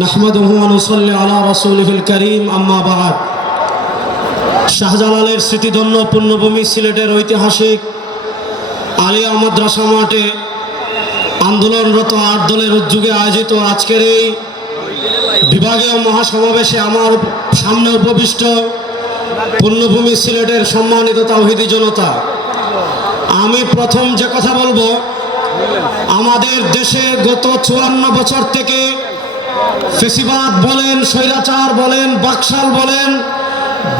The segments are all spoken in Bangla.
নাহমাদুহু ওয়া নুসাল্লি আলা রাসূলিহিল কারীম, আম্মা বা'দ। শাহজালালের স্মৃতিধন্য পুণ্যভূমি সিলেটের ঐতিহাসিক আলিয়া মাদ্রাসা মাঠে আন্দোলনরত ৮ দলের উদ্যোগে আয়োজিত আজকের এই বিভাগীয় মহাসমাবেশে আমার সামনে উপবিষ্ট পুণ্যভূমি সিলেটের সম্মানিত তাওহীদি জনতা, আমি প্রথম যে কথা বলবো, আমাদের দেশে গত ৫৪ বছর থেকে ফেসিবাদ বলেন, স্বৈরাচার বলেন, বাকশাল বলেন,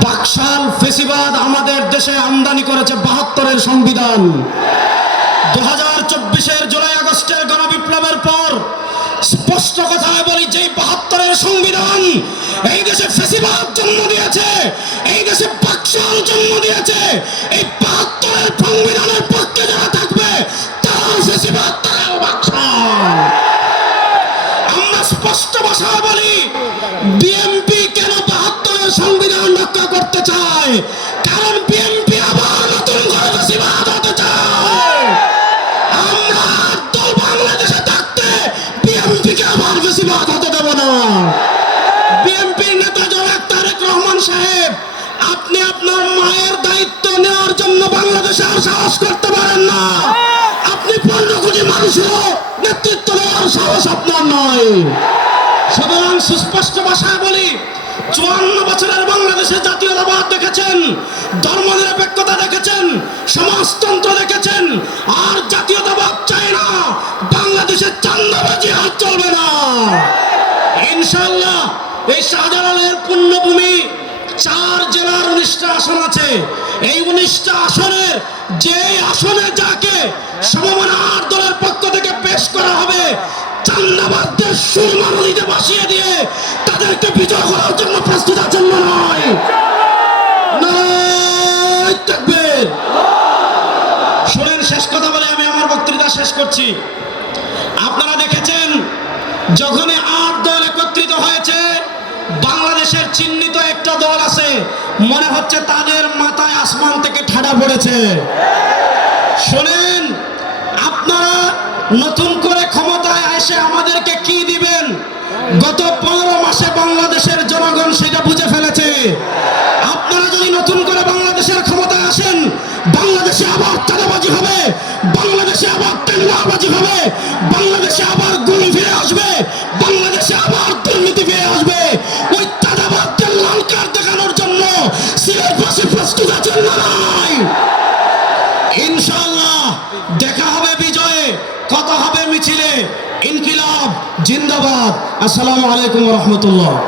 বাকশাল ফেসিবাদ আমাদের দেশে আমদানি করেছে ৭২-এর সংবিধান। ২০২৪-এর জুলাই আগস্টের গণবিপ্লবের পর স্পষ্ট কথায় বলি, যেই ৭২-এর সংবিধান এই দেশে ফেসিবাদ জন্ম দিয়েছে, এই দেশে বাকশাল জন্ম দিয়েছে। এই ৭২-এর সংবিধানের পক্ষে যারা থাকবে তারাও ফেসিবাদ, তারাও বাকশাল। আমরা স্পষ্ট ভাষায় বলি, বিএনপি কেন ৭২-এর সংবিধান রক্ষা করতে চায়? কারণ বিএনপি আবার নতুন করে ফেসিবাদ হতে চায়। আমরা দল বাংলাদেশে থাকতে বিএনপিকে আবার ফেসিবাদ হতে দেব না। বিএনপির নেতা জনাব তারেক রহমান সাহেব, আপনি আপনার মায়ের দায়িত্ব নেওয়ার জন্য বাংলাদেশে আর সাহস করতে পারেন না। আপনি ১৫ কোটি মানুষেরও নেতৃত্ব নেওয়ার সাহস আপনার নয়। সুতরাং সুস্পষ্ট ভাষায় বলি, ৫৪ বছরের বাংলাদেশে জাতীয়তাবাদ দেখেছেন, ধর্মনিরপেক্ষতা দেখেছেন, সমাজতন্ত্র দেখেছেন, আর জাতীয়তাবাদ চায় না। বাংলাদেশে চাঁদাবাজি আর চলবে না। ইনশাআল্লাহ এই শাহজালালের পুণ্যভূমি ৪ জেলার ১৯টা আসন আছে। এই ১৯টা আসনের যে আসনে যাকে সমমনা ৮ দলের পক্ষ থেকে পেশ করা হবে, চাঁদাবাদদের সুরমা নদীতে ভাসিয়ে দিয়ে তাদেরকে বিজয় করার জন্য প্রস্তুত আছেন না নয়? নারায়ে তাকবীর। শুনেন, শেষ কথা বলে আমি আমার বক্তৃতা শেষ করছি। আপনারা দেখেছেন, যখনই ৮ দল একত্রিত হয়েছে, বাংলাদেশের চিহ্নিত একটা দল আছে, মনে হচ্ছে তাদের মাথায় আসমান থেকে ঠাডা পড়েছে। শোনেন, আপনারা নতুন করে ক্ষমতায় এসে আমাদেরকে কি দিবেন? গত ১৫ মাসে বাংলাদেশের জনগণ সেটা বুঝে ফেলেছে। আপনারা যদি নতুন করে বাংলাদেশের ক্ষমতায় আসেন, বাংলাদেশে আবার চাঁদাবাজি হবে, বাংলাদেশে আবার টেন্ডারবাজি হবে, বাংলাদেশে আবার গুম ফিরে আসবে, বাংলাদেশে আবার দুর্নীতি ফিরে আসবে। ওই চাঁদাবাদদের লাল কার্ড দেখানোর জন্য সিলেটবাসী প্রস্তুত আছেন না নাই? ইনশাআল্লাহ দেখা হবে বিজয়ে, কথা হবে মিছিলে। ইনকিলাব জিন্দাবাদ। আসসালামু আলাইকুম ওয়া রাহমাতুল্লাহ।